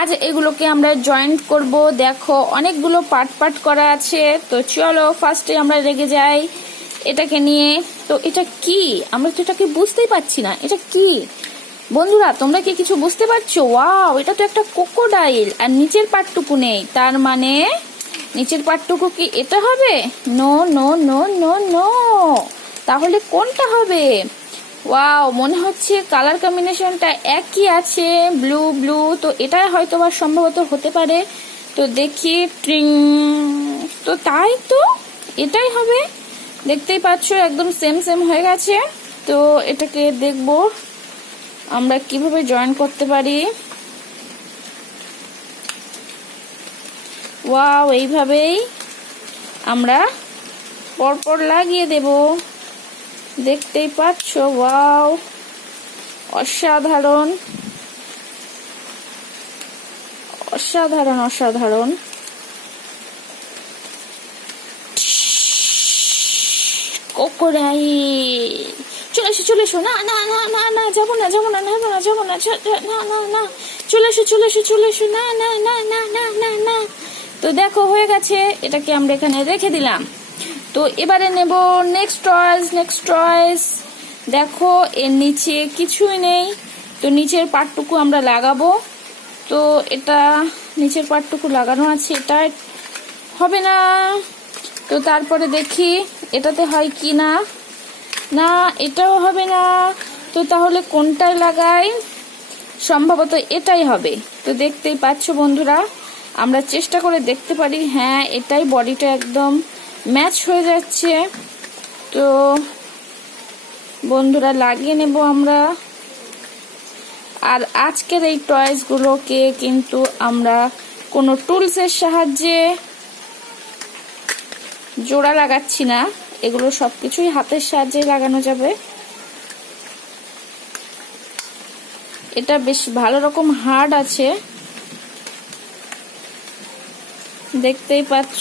আজ এগুলোকে আমরা জয়েন্ট করব। দেখো অনেকগুলো পার্ট পার্ট করা আছে। তো চলো ফার্স্টে আমরা লেগে যাই এটাকে নিয়ে। তো এটা কি, আমরা তো এটাকে বুঝতেই পারছি না এটা কি। বন্ধুরা তোমরা কি কিছু বুঝতে পারছো? ওয়াও, এটা তো একটা কোকোডাইল, আর নিচের পার্টটুকু নেই, তার মানে নিচের পার্টটুকু কি এটা হবে? No no no no no, তাহলে কোনটা হবে? ওয়াও, মনে হচ্ছে কালার কম্বিনেশনটা একই আছে, ব্লু ব্লু। তো এটাই হয়তো বা সম্ভবত হতে পারে। তো দেখি, ট্রিং, তো তাই তো এটাই হবে। দেখতেই পাচ্ছ একদম সেম সেম হয়ে গেছে। তো এটাকে দেখবো আমরা কিভাবে জয়েন করতে পারি। ওয়াও, এইভাবেই আমরা পরপর লাগিয়ে দেব। দেখতেই পাচ্ছ, ওয়াও, অসাধারণ অসাধারণ অসাধারণ। কোকোডাইল, চলে এসো চলে এসো। না না না না না, যাবো না যাবো না যাবো না যাবো না, না না না, চলে এসো চলে এসো চলে এসো। না না না না না না না। তো দেখো হয়ে গেছে, এটাকে আমরা এখানে রেখে দিলাম। তো এবারে নেব নেক্সট টয়েস। দেখো এর নিচে কিছুই নেই, তো নিচের পার্টটুকু আমরা লাগাবো। তো এটা নিচের পার্টটুকু লাগানো আছে, এটা হবে না। তো তারপরে দেখি এটাতে হয় কি না। না, এটাও হবে না। তো তাহলে কোনটায় লাগাই? সম্ভবত এটাই হবে। তো দেখতেই পাচ্ছ বন্ধুরা, আমরা চেষ্টা করে দেখতে পারি। হ্যাঁ, এটাই, বডিটা একদম ম্যাচ হয়ে যাচ্ছে। তো বন্ধুরা লাগিয়ে নেব আমরা। আর আজকের এই টয়েসগুলোকে কিন্তু আমরা কোনো টুলসের সাহায্যে জোড়া লাগাচ্ছি না, এগুলো সবকিছুই হাতের সাহায্যে লাগানো যাবে। এটা বেশ ভালো রকম হার্ড আছে, দেখতেই পাচ্ছ।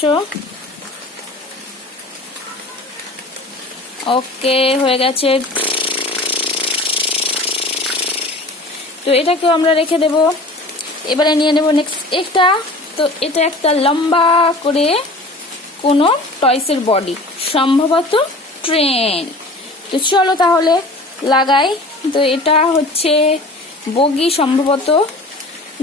ওকে, হয়ে গেছে। তো এটাকেও আমরা রেখে দেব। এবারে নিয়ে নেব নেক্সট এটা। তো এটা একটা লম্বা করে কোনো টয়সের বডি, সম্ভবত ট্রেন। তো চলো তাহলে লাগাই। তো এটা হচ্ছে বগি সম্ভবত।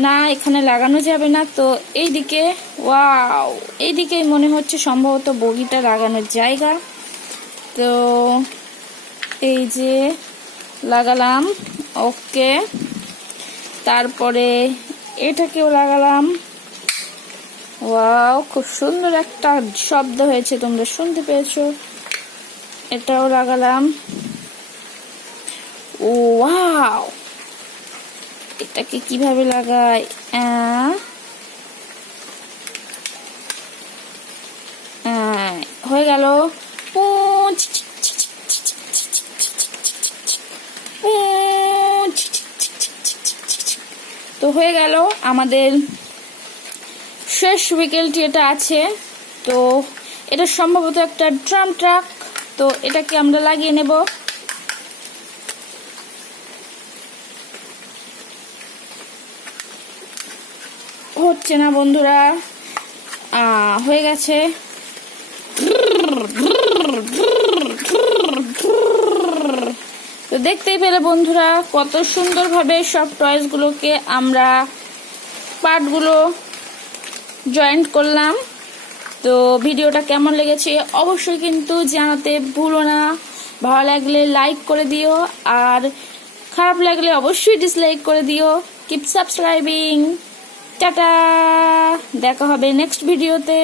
না, এখানে লাগানো যাবে না। তো এইদিকে, ওয়াও, এইদিকেই মনে হচ্ছে সম্ভবত বগিটা লাগানোর জায়গা। তো এই যে লাগালাম। ওকে, তারপরে এটাকেও লাগালাম। ওয়াও, খুব সুন্দর একটা শব্দ হয়েছে, তোমরা শুনতে পেয়েছো। এটাও লাগালাম। ওয়াও, এটাকে কিভাবে লাগাই? হয়ে গেল। তো হয়ে গেল আমাদের শেষ উইকেলটি এটা আছে। তো এটা সম্ভবত একটা ড্রাম ট্রাক। তো এটাকে আমরা লাগিয়ে নেব। হচ্ছে না বন্ধুরা, হয়ে গেছে। তো দেখতেই পেলে বন্ধুরা কত সুন্দরভাবে সব টয়েসগুলোকে আমরা পার্টগুলো জয়েন্ট করলাম। তো ভিডিওটা কেমন লেগেছে অবশ্যই কিন্তু জানাতে ভুলো না। ভালো লাগলে লাইক করে দিও, আর খারাপ লাগলে অবশ্যই ডিসলাইক করে দিও। Keep subscribing. টাটা, দেখা হবে নেক্সট ভিডিওতে।